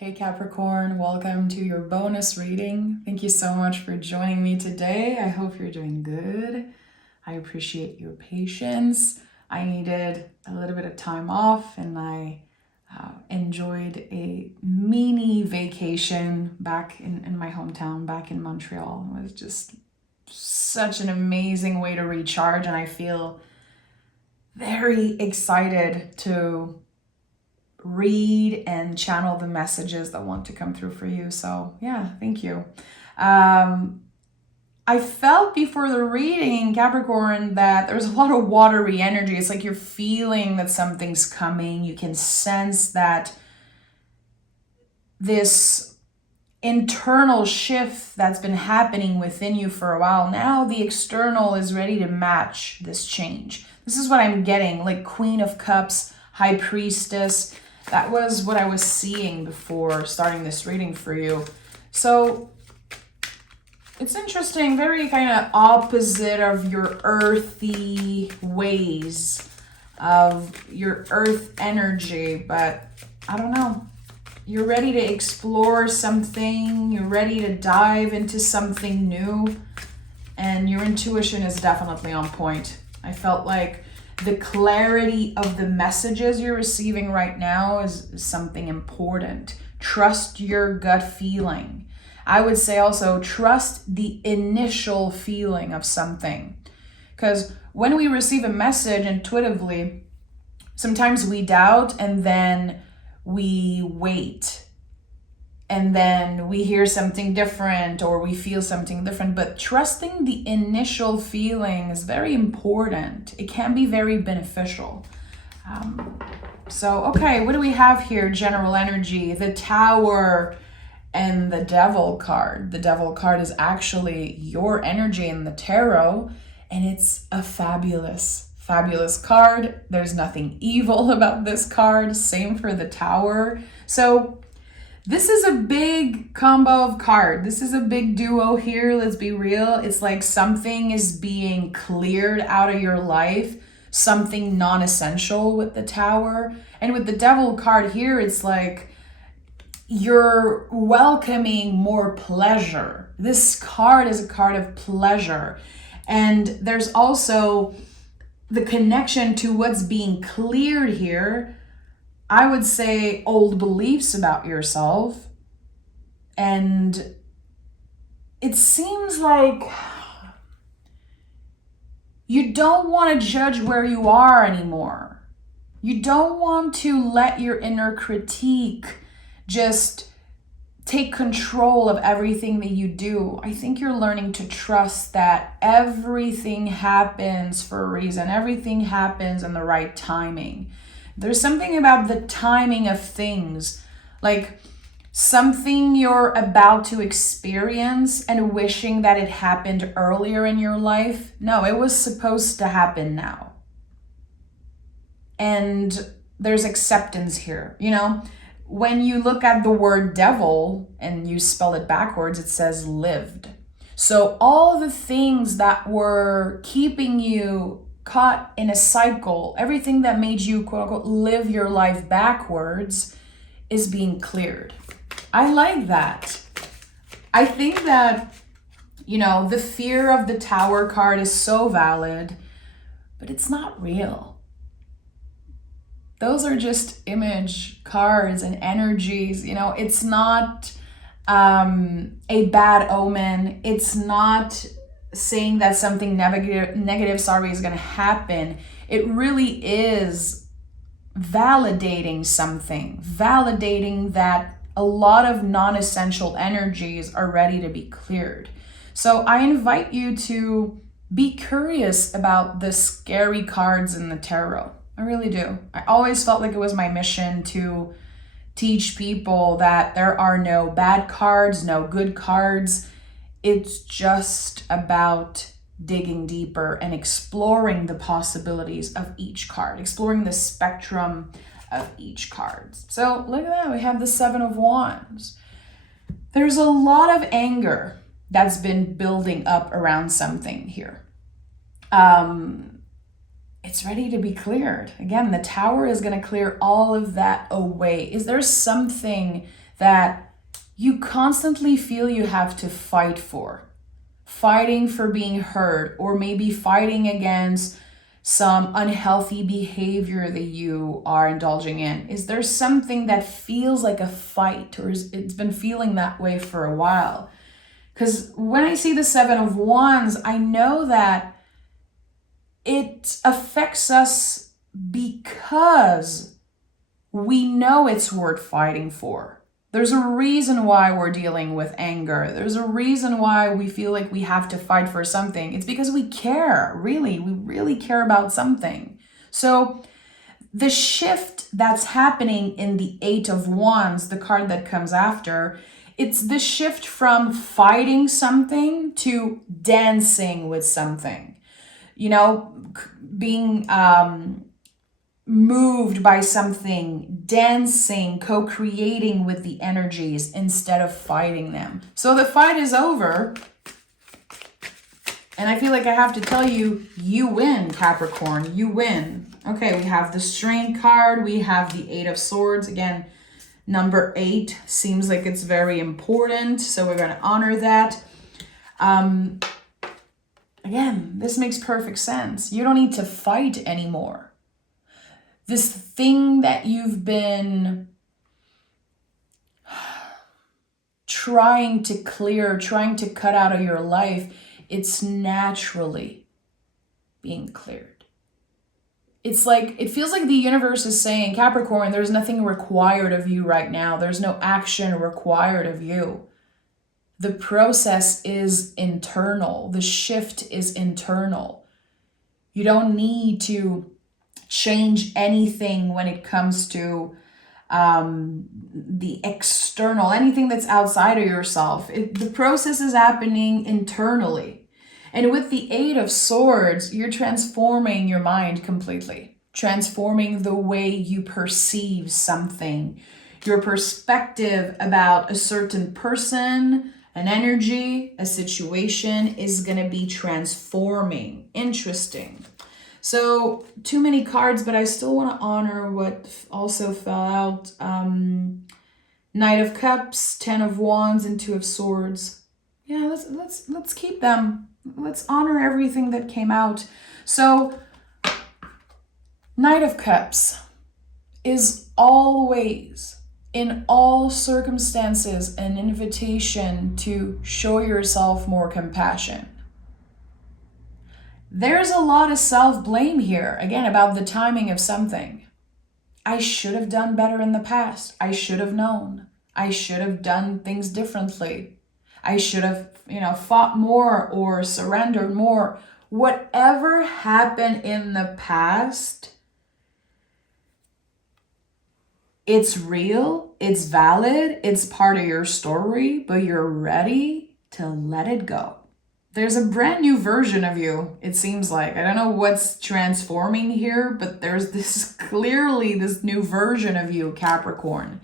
Hey Capricorn, welcome to your bonus reading. Thank you so much for joining me today. I hope you're doing good. I appreciate your patience. I needed a little bit of time off and I enjoyed a mini vacation back in my hometown, back in Montreal. It was just such an amazing way to recharge, and I feel very excited to read and channel the messages that want to come through for you. So yeah, thank you. I felt before the reading, Capricorn, that there's a lot of watery energy. It's like you're feeling that something's coming. You can sense that this internal shift that's been happening within you for a while. Now the external is ready to match this change. This is what I'm getting, like Queen of Cups, High Priestess. That was what I was seeing before starting this reading for you. So it's interesting, very kind of opposite of your earthy ways, of your earth energy, but I don't know. You're ready to explore something, you're ready to dive into something new, and your intuition is definitely on point. I felt like the clarity of the messages you're receiving right now is something important. Trust your gut feeling. I would say also trust the initial feeling of something. Because when we receive a message intuitively, sometimes we doubt and then we wait. And then we hear something different or we feel something different. But trusting the initial feeling is very important. It can be very beneficial. Okay, what do we have here? General energy, the Tower, and the Devil card. The Devil card is actually your energy in the tarot, and it's a fabulous card. There's nothing evil about this card. Same for the Tower. So this is a big combo of card. This is a big duo here. Let's be real. It's like something is being cleared out of your life, something non-essential with the Tower. And with the Devil card here, it's like you're welcoming more pleasure. This card is a card of pleasure. And there's also the connection to what's being cleared here. I would say old beliefs about yourself. And it seems like you don't want to judge where you are anymore. You don't want to let your inner critique just take control of everything that you do. I think you're learning to trust that everything happens for a reason. Everything happens in the right timing. There's something about the timing of things, like something you're about to experience and wishing that it happened earlier in your life. No, it was supposed to happen now. And there's acceptance here, you know? When you look at the word devil and you spell it backwards, it says lived. So all the things that were keeping you caught in a cycle, everything that made you quote unquote live your life backwards is being cleared. I like that. I think that, the fear of the Tower card is so valid, but it's not real. Those are just image cards and energies. It's not a bad omen. It's not saying that something negative is going to happen. It really is validating something, validating that a lot of non-essential energies are ready to be cleared. So I invite you to be curious about the scary cards in the tarot. I really do. I always felt like it was my mission to teach people that there are no bad cards, no good cards. It's just about digging deeper and exploring the possibilities of each card, exploring the spectrum of each card. So look at that. We have the Seven of Wands. There's a lot of anger that's been building up around something here. It's ready to be cleared. Again, the Tower is going to clear all of that away. Is there something that you constantly feel you have to fight for. Fighting for being heard, or maybe fighting against some unhealthy behavior that you are indulging in. Is there something that feels like a fight, or it's been feeling that way for a while? Because when I see the Seven of Wands, I know that it affects us because we know it's worth fighting for. There's a reason why we're dealing with anger. There's a reason why we feel like we have to fight for something. It's because we care, really. We really care about something. So the shift that's happening in the Eight of Wands, the card that comes after, it's the shift from fighting something to dancing with something. You know, being moved by something, dancing, co-creating with the energies instead of fighting them. So the fight is over. And I feel like I have to tell you, you win, Capricorn, you win. Okay, we have the Strength card. We have the Eight of Swords. Again, number 8 seems like it's very important. So we're going to honor that. Again, this makes perfect sense. You don't need to fight anymore. This thing that you've been trying to clear, trying to cut out of your life, it's naturally being cleared. It's like, it feels like the universe is saying, Capricorn, there's nothing required of you right now. There's no action required of you. The process is internal. The shift is internal. You don't need to change anything when it comes to the external, anything that's outside of yourself. The process is happening internally. And with the Eight of Swords, you're transforming your mind completely, transforming the way you perceive something, your perspective about a certain person, an energy, a situation is going to be transforming. Interesting. So too many cards, but I still want to honor what also fell out. Knight of Cups, 10 of Wands, and 2 of Swords. Yeah, let's keep them. Let's honor everything that came out. So Knight of Cups is always, in all circumstances, an invitation to show yourself more compassion. There's a lot of self-blame here, again, about the timing of something. I should have done better in the past. I should have known. I should have done things differently. I should have, fought more or surrendered more. Whatever happened in the past, it's real, it's valid, it's part of your story, but you're ready to let it go. There's a brand new version of you, it seems like. I don't know what's transforming here, but there's clearly this new version of you, Capricorn.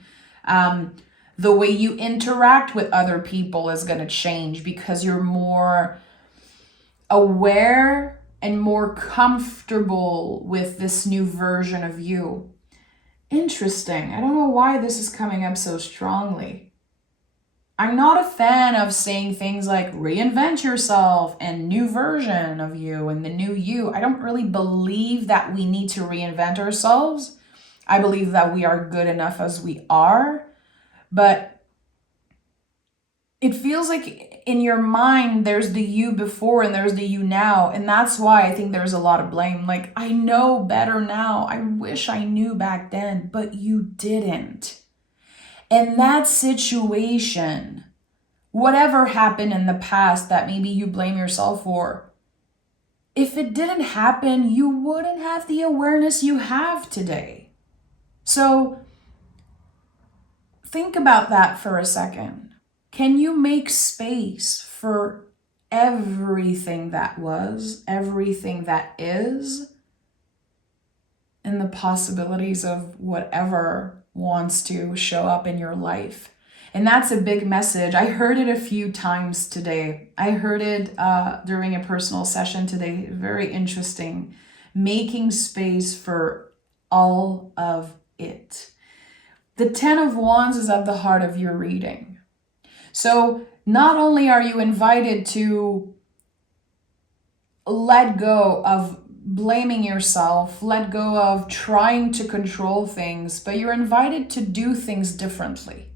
The way you interact with other people is going to change because you're more aware and more comfortable with this new version of you. Interesting. I don't know why this is coming up so strongly. I'm not a fan of saying things like reinvent yourself and new version of you and the new you. I don't really believe that we need to reinvent ourselves. I believe that we are good enough as we are. But it feels like in your mind, there's the you before and there's the you now. And that's why I think there's a lot of blame. Like, I know better now. I wish I knew back then, but you didn't. In that situation, whatever happened in the past that maybe you blame yourself for, if it didn't happen, you wouldn't have the awareness you have today. So think about that for a second. Can you make space for everything that was, everything that is, and the possibilities of whatever wants to show up in your life? And that's a big message. I heard it a few times today. I heard it during a personal session today. Very interesting. Making space for all of it. The Ten of Wands is at the heart of your reading. So not only are you invited to let go of blaming yourself, let go of trying to control things, but you're invited to do things differently.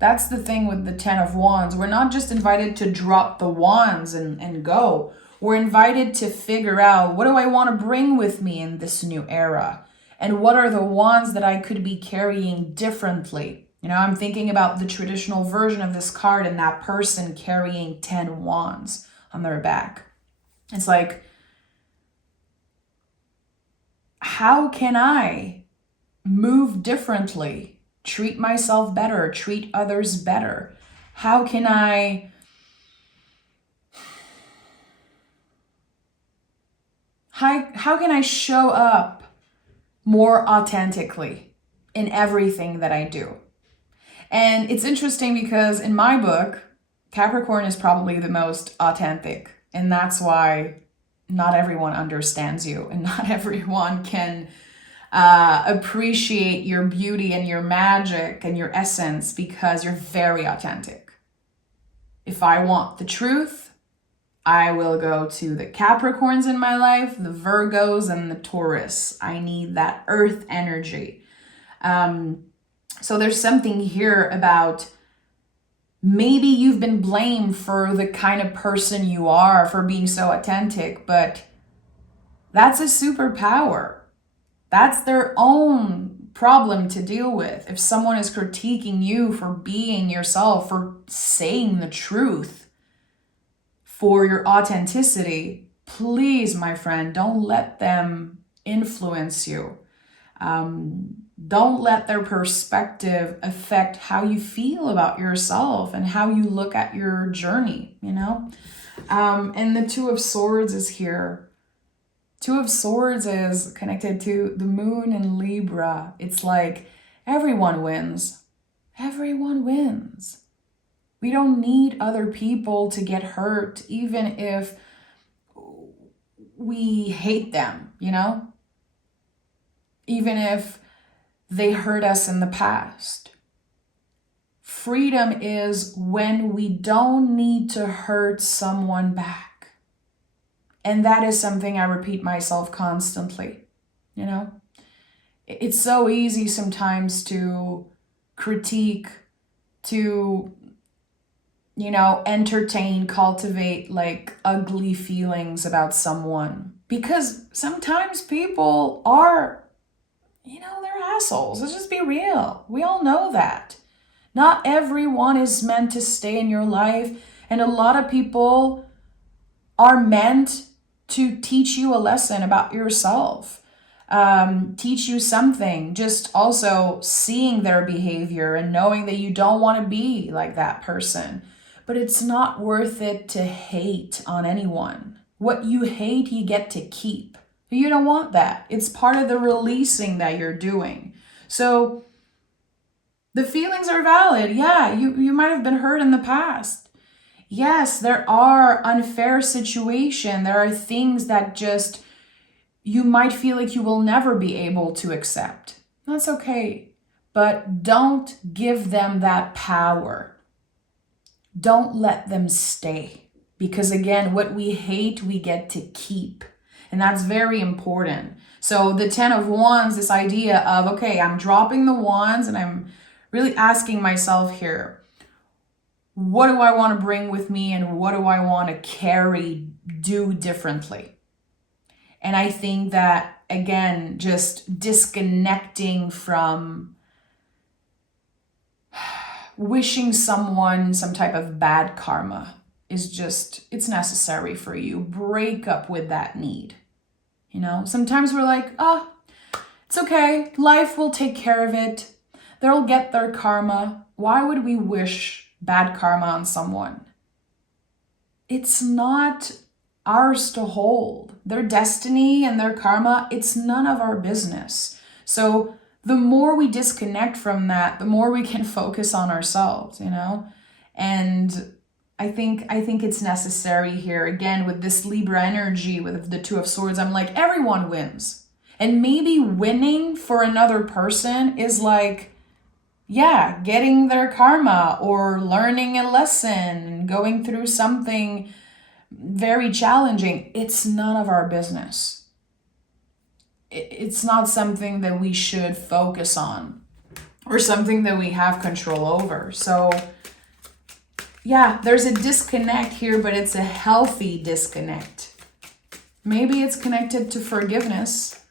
That's the thing with the Ten of Wands. We're not just invited to drop the wands and go. We're invited to figure out, what do I want to bring with me in this new era? And what are the wands that I could be carrying differently? You know, I'm thinking about the traditional version of this card and that person carrying 10 wands on their back. It's like, how can I move differently, treat myself better, treat others better? How can I show up more authentically in everything that I do? And it's interesting because in my book, Capricorn is probably the most authentic. And that's why not everyone understands you and not everyone can appreciate your beauty and your magic and your essence, because you're very authentic. If I want the truth, I will go to the Capricorns in my life, the Virgos and the Taurus. I need that earth energy. So there's something here about, maybe you've been blamed for the kind of person you are, for being so authentic, but that's a superpower. That's their own problem to deal with. If someone is critiquing you for being yourself, for saying the truth, for your authenticity, please, my friend, don't let them influence you. Don't let their perspective affect how you feel about yourself and how you look at your journey, you know? And the Two of Swords is here. Two of Swords is connected to the moon in Libra. It's like everyone wins. Everyone wins. We don't need other people to get hurt, even if we hate them, you know? Even if they hurt us in the past. Freedom is when we don't need to hurt someone back. And that is something I repeat myself constantly, you know? It's so easy sometimes to critique, to, you know, entertain, cultivate like ugly feelings about someone. Because sometimes people are, you know, they're assholes. Let's just be real. We all know that. Not everyone is meant to stay in your life. And a lot of people are meant to teach you a lesson about yourself, teach you something. Just also seeing their behavior and knowing that you don't want to be like that person. But it's not worth it to hate on anyone. What you hate, you get to keep. You don't want that. It's part of the releasing that you're doing. So the feelings are valid. Yeah, you might have been hurt in the past. Yes, there are unfair situations. There are things that just you might feel like you will never be able to accept. That's okay. But don't give them that power. Don't let them stay. Because again, what we hate, we get to keep. And that's very important. So the Ten of Wands, this idea of, okay, I'm dropping the wands and I'm really asking myself here, what do I want to bring with me and what do I want to do differently? And I think that, again, just disconnecting from wishing someone some type of bad karma is just, it's necessary for you. Break up with that need. You know, sometimes we're like, oh, it's okay. Life will take care of it. They'll get their karma. Why would we wish bad karma on someone? It's not ours to hold. Their destiny and their karma, it's none of our business. So the more we disconnect from that, the more we can focus on ourselves, you know? And I think it's necessary here, again, with this Libra energy, with the Two of Swords, I'm like, everyone wins. And maybe winning for another person is like yeah, getting their karma or learning a lesson, going through something very challenging. It's none of our business. It's not something that we should focus on or something that we have control over. So, yeah, there's a disconnect here, but it's a healthy disconnect. Maybe it's connected to forgiveness.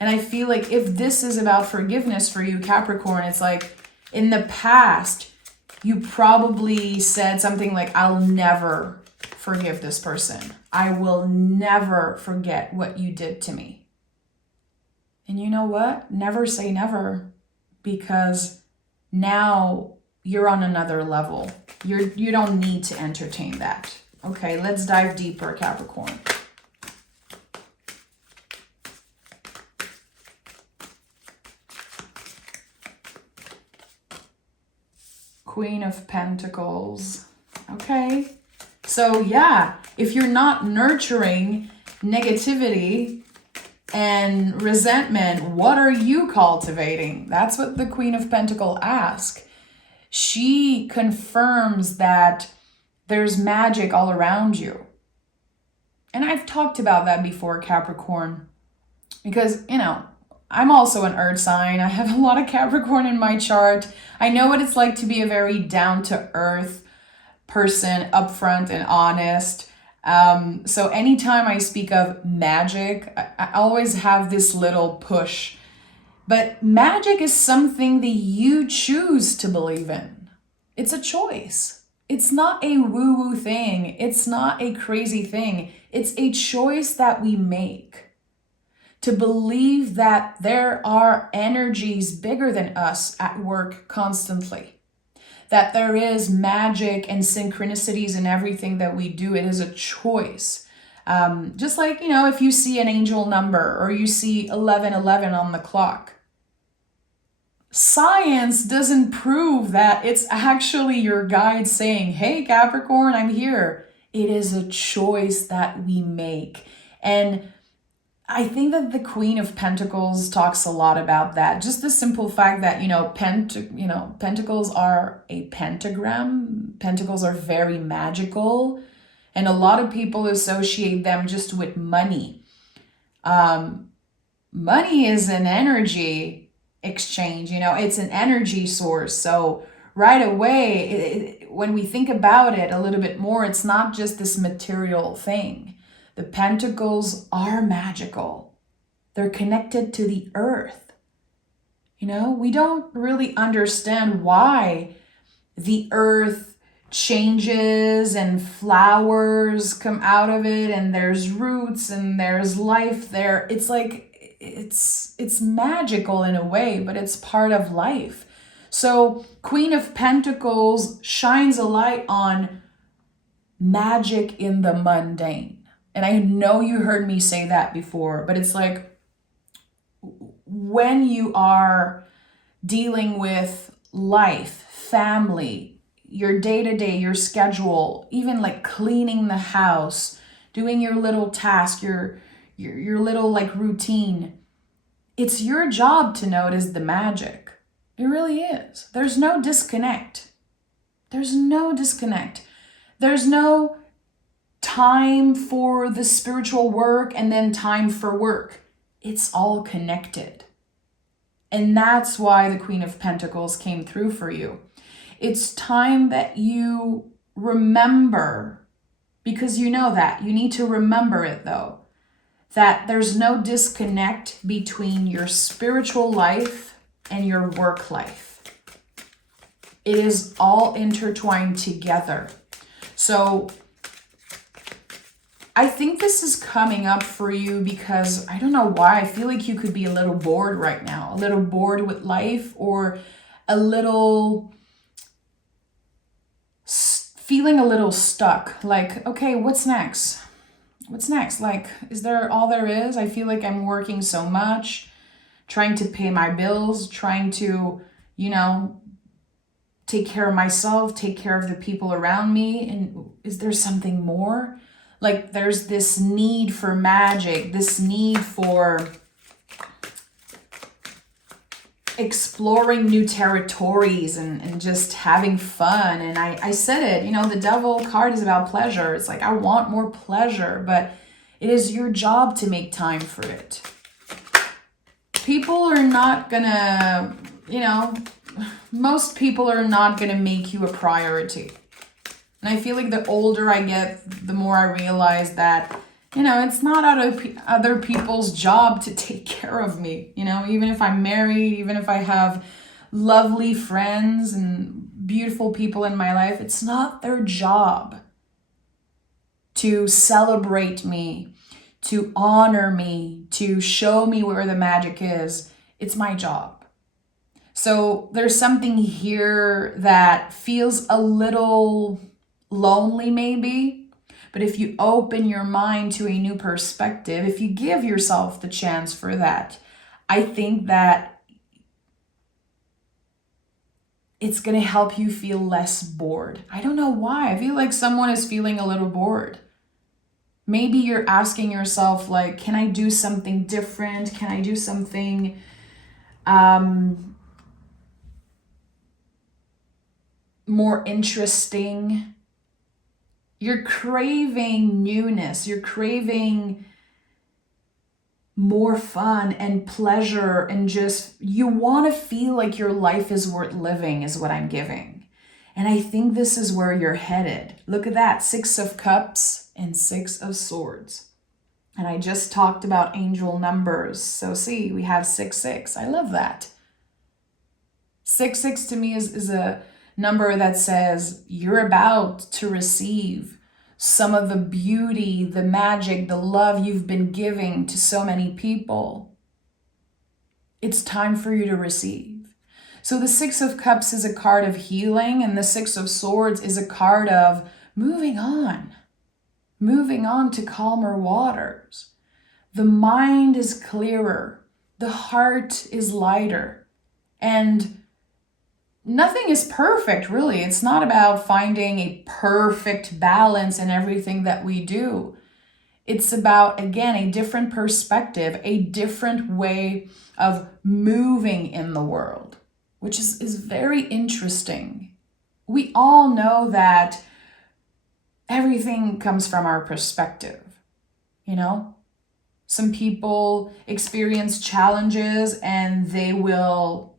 And I feel like if this is about forgiveness for you, Capricorn, it's like in the past, you probably said something like, I'll never forgive this person. I will never forget what you did to me. And you know what? Never say never, because now you're on another level. You don't need to entertain that. Okay, let's dive deeper, Capricorn. Queen of Pentacles. Okay. So yeah, if you're not nurturing negativity and resentment, what are you cultivating? That's what the Queen of Pentacles asks. She confirms that there's magic all around you. And I've talked about that before, Capricorn, because, I'm also an earth sign. I have a lot of Capricorn in my chart. I know what it's like to be a very down-to-earth person, upfront and honest. So anytime I speak of magic, I always have this little push. But magic is something that you choose to believe in. It's a choice. It's not a woo-woo thing. It's not a crazy thing. It's a choice that we make to believe that there are energies bigger than us at work constantly. That there is magic and synchronicities in everything that we do. It is a choice. Just like, if you see an angel number or you see 1111 on the clock, science doesn't prove that it's actually your guide saying, hey, Capricorn, I'm here. It is a choice that we make. And I think that the Queen of Pentacles talks a lot about that. Just the simple fact that, pentacles are a pentagram. Pentacles are very magical. And a lot of people associate them just with money. Money is an energy exchange, it's an energy source. So right away, when we think about it a little bit more, it's not just this material thing. The pentacles are magical. They're connected to the earth. We don't really understand why the earth changes and flowers come out of it and there's roots and there's life there. It's like, it's magical in a way, but it's part of life. So Queen of Pentacles shines a light on magic in the mundane. And I know you heard me say that before, but it's like when you are dealing with life, family, your day-to-day, your schedule, even like cleaning the house, doing your little task, your little like routine, it's your job to notice the magic. It really is. There's no disconnect. There's no disconnect. There's no time for the spiritual work and then time for work. It's all connected. And that's why the Queen of Pentacles came through for you. It's time that you remember, because you know that. You need to remember it though, that there's no disconnect between your spiritual life and your work life. It is all intertwined together. So I think this is coming up for you because I don't know why. I feel like you could be a little bored right now, a little bored with life, or a little feeling a little stuck. Like, okay, what's next? What's next? Like, is there all there is? I feel like I'm working so much, trying to pay my bills, trying to, take care of myself, take care of the people around me. And is there something more? Like there's this need for magic, this need for exploring new territories and just having fun. And I said it, the devil card is about pleasure. It's like, I want more pleasure, but it is your job to make time for it. People are not gonna, most people are not gonna make you a priority. And I feel like the older I get, the more I realize that, it's not other people's job to take care of me. Even if I'm married, even if I have lovely friends and beautiful people in my life, it's not their job to celebrate me, to honor me, to show me where the magic is. It's my job. So there's something here that feels a little lonely maybe. But if you open your mind to a new perspective, if you give yourself the chance for that, I think that it's going to help you feel less bored. I don't know why. I feel like someone is feeling a little bored. Maybe you're asking yourself, like, can I do something different? Can I do something more interesting? You're craving newness. You're craving more fun and pleasure, and just, you want to feel like your life is worth living is what I'm giving. And I think this is where you're headed. Look at that, 6 of Cups and 6 of Swords. And I just talked about angel numbers. So see, we have 6-6. I love that. 6-6 to me is a number that says you're about to receive some of the beauty, the magic, the love you've been giving to so many people. It's time for you to receive. So the 6 of Cups is a card of healing, and the 6 of Swords is a card of moving on to calmer waters. The mind is clearer, the heart is lighter, and nothing is perfect, really. It's not about finding a perfect balance in everything that we do. It's about, again, a different perspective, a different way of moving in the world, which is very interesting. We all know that everything comes from our perspective, Some people experience challenges and they will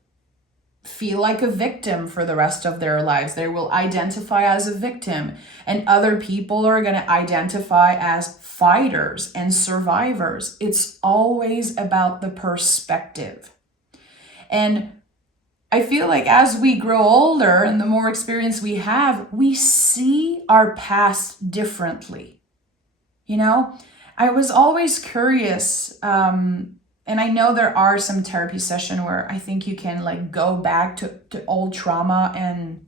feel like a victim for the rest of their lives. They will identify as a victim, and other people are going to identify as fighters and survivors. It's always about the perspective. And I feel like as we grow older and the more experience we have, we see our past differently. I was always curious, and I know there are some therapy sessions where I think you can go back to old trauma and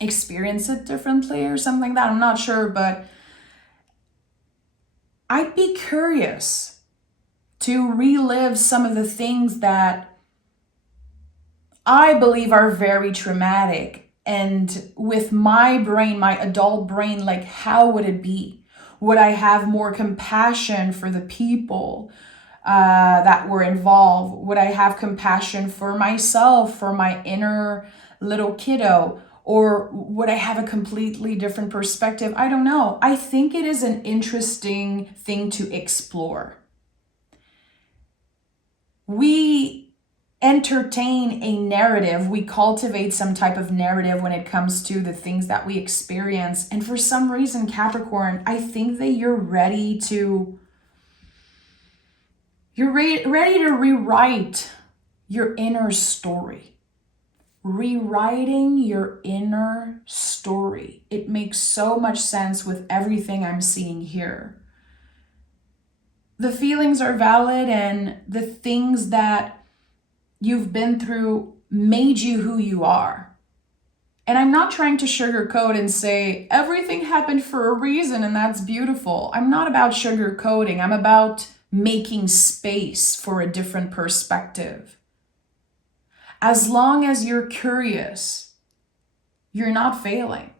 experience it differently or something like that. I'm not sure, but I'd be curious to relive some of the things that I believe are very traumatic. And with my brain, my adult brain, how would it be? Would I have more compassion for the people that were involved? Would I have compassion for myself, for my inner little kiddo? Or would I have a completely different perspective? I don't know. I think it is an interesting thing to explore. We entertain a narrative. We cultivate some type of narrative when it comes to the things that we experience. And for some reason, Capricorn, I think that you're ready to rewrite your inner story. Rewriting your inner story. It makes so much sense with everything I'm seeing here. The feelings are valid, and the things that you've been through made you who you are. And I'm not trying to sugarcoat and say everything happened for a reason and that's beautiful. I'm not about sugarcoating. I'm about making space for a different perspective. As long as you're curious, you're not failing.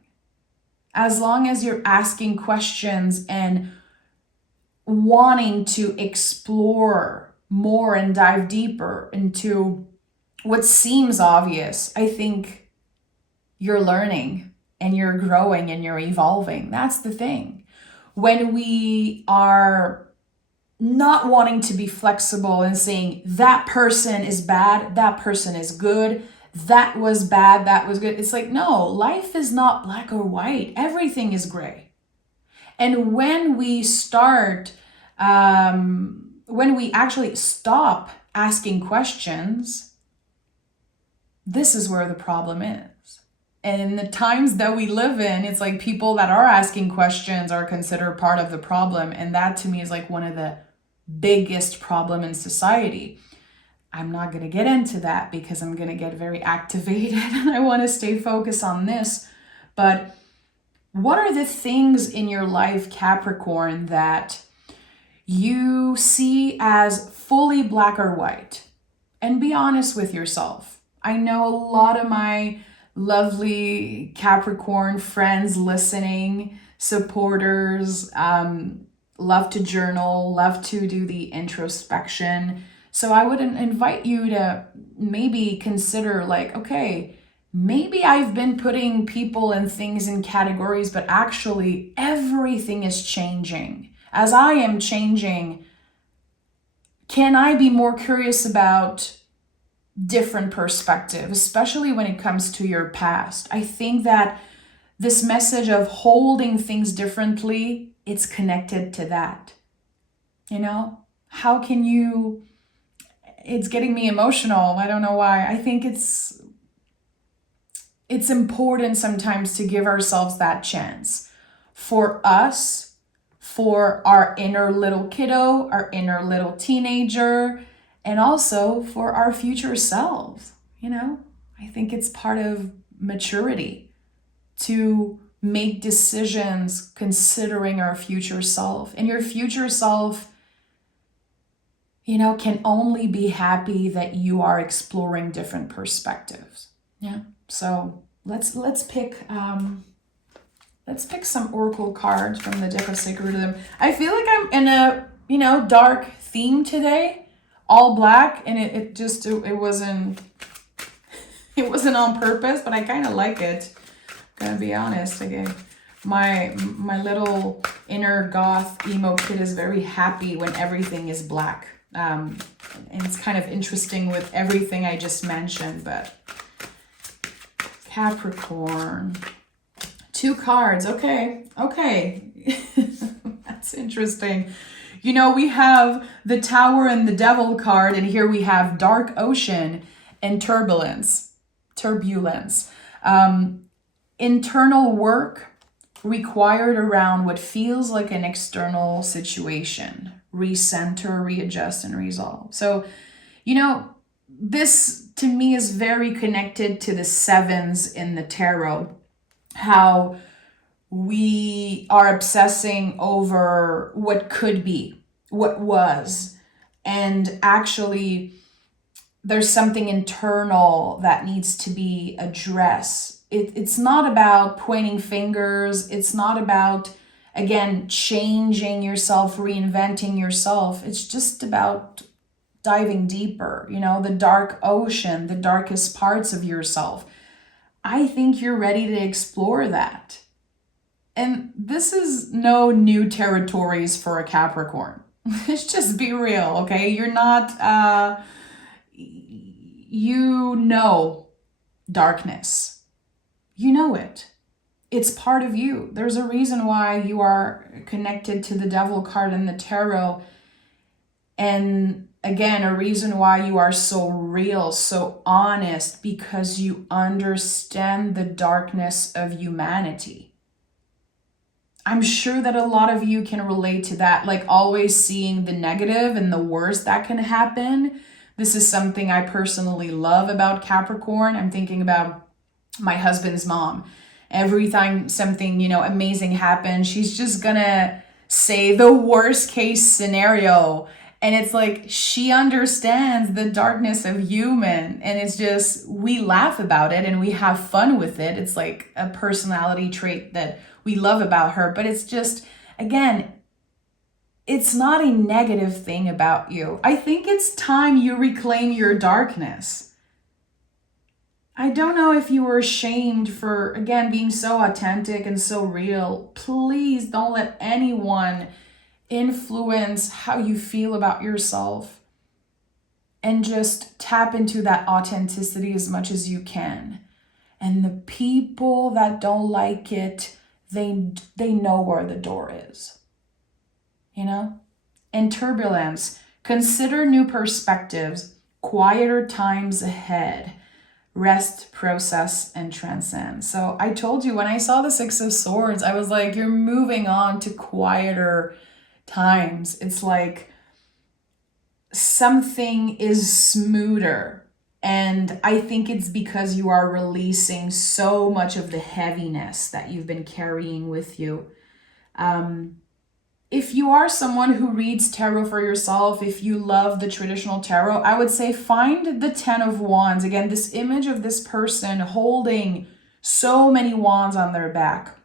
As long as you're asking questions and wanting to explore more and dive deeper into what seems obvious, I think you're learning and you're growing and you're evolving. That's the thing. When we are not wanting to be flexible and saying that person is bad, that person is good, that was bad, that was good. It's like, no, life is not black or white. Everything is gray. And when we when we actually stop asking questions, this is where the problem is. And in the times that we live in, it's like people that are asking questions are considered part of the problem. And that to me is like one of the biggest problem in society. I'm not going to get into that because I'm going to get very activated and I want to stay focused on this. But what are the things in your life, Capricorn, that you see as fully black or white? And be honest with yourself. I know a lot of my lovely Capricorn friends listening, supporters, love to journal, love to do the introspection. So I would invite you to maybe consider like, okay, maybe I've been putting people and things in categories, but actually everything is changing. As I am changing, can I be more curious about different perspective, especially when it comes to your past? I think that this message of holding things differently, it's connected to that. You know, how can you, it's getting me emotional. I don't know why. I think it's important sometimes to give ourselves that chance for us, for our inner little kiddo, our inner little teenager, and also for our future selves. You know, I think it's part of maturity to make decisions considering our future self. And your future self, you know, can only be happy that you are exploring different perspectives. Yeah. So let's pick some oracle cards from the deck of sacred rhythm. I feel like I'm in a, you know, dark theme today, all black, and it wasn't on purpose, but I kind of like it. Gonna be honest again. My little inner goth emo kid is very happy when everything is black. And it's kind of interesting with everything I just mentioned, but Capricorn. 2 cards. Okay. That's interesting. You know, we have the Tower and the Devil card, and here we have Dark Ocean and Turbulence. Internal work required around what feels like an external situation. Recenter, readjust, and resolve. So, you know, this to me is very connected to the 7s in the tarot. How we are obsessing over what could be, what was, and actually there's something internal that needs to be addressed. It's not about pointing fingers. It's not about, again, changing yourself, reinventing yourself. It's just about diving deeper, you know, the dark ocean, the darkest parts of yourself. I think you're ready to explore that. And this is no new territories for a Capricorn. Let's just be real, okay? You're not, you know darkness. You know it. It's part of you. There's a reason why you are connected to the Devil card in the tarot. And again, a reason why you are so real, so honest, because you understand the darkness of humanity. I'm sure that a lot of you can relate to that, like always seeing the negative and the worst that can happen. This is something I personally love about Capricorn. I'm thinking about my husband's mom. Every time something, you know, amazing happens, she's just gonna say the worst case scenario. And it's like she understands the darkness of human. And it's just, we laugh about it and we have fun with it. It's like a personality trait that we love about her. But it's just, again, it's not a negative thing about you. I think it's time you reclaim your darkness. I don't know if you were ashamed for, again, being so authentic and so real. Please don't let anyone influence how you feel about yourself, and just tap into that authenticity as much as you can. And the people that don't like it, they know where the door is. You know? In turbulence, consider new perspectives, quieter times ahead. Rest, process, and transcend. So I told you, when I saw the Six of Swords, I was like, you're moving on to quieter times. It's like something is smoother. And I think it's because you are releasing so much of the heaviness that you've been carrying with you. If you are someone who reads tarot for yourself, if you love the traditional tarot, I would say find the 10 of Wands. Again, this image of this person holding so many wands on their back,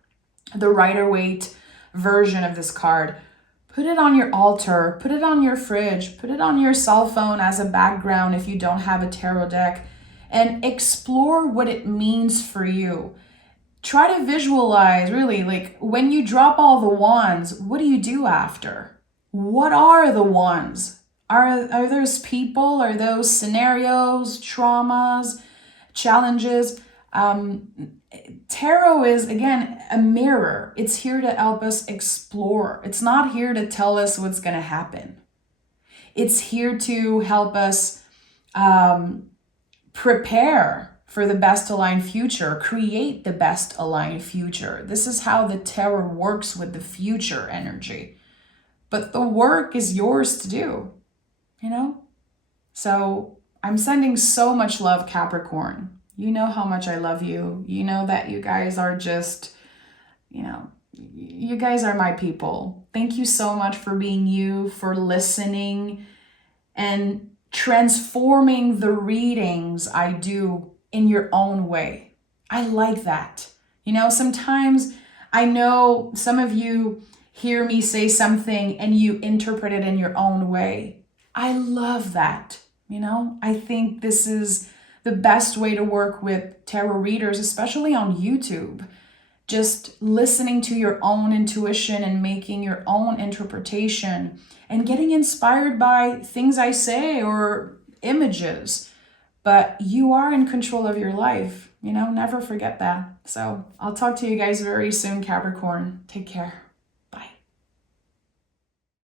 the Rider-Waite version of this card. Put it on your altar, put it on your fridge, put it on your cell phone as a background if you don't have a tarot deck, and explore what it means for you. Try to visualize, really, like when you drop all the wands, what do you do after? What are the wands? Are those people? Are those scenarios, traumas, challenges? Tarot is, again, a mirror. It's here to help us explore. It's not here to tell us what's going to happen. It's here to help us prepare for the best aligned future, create the best aligned future. This is how the tarot works with the future energy. But the work is yours to do, you know? So I'm sending so much love, Capricorn. You know how much I love you. You know that you guys are just, you guys are my people. Thank you so much for being you, for listening, and transforming the readings I do in your own way. I like that. Sometimes I know some of you hear me say something and you interpret it in your own way. I love that. I think this is the best way to work with tarot readers, especially on YouTube. Just listening to your own intuition and making your own interpretation and getting inspired by things I say or images. But you are in control of your life, never forget that. So I'll talk to you guys very soon, Capricorn. Take care.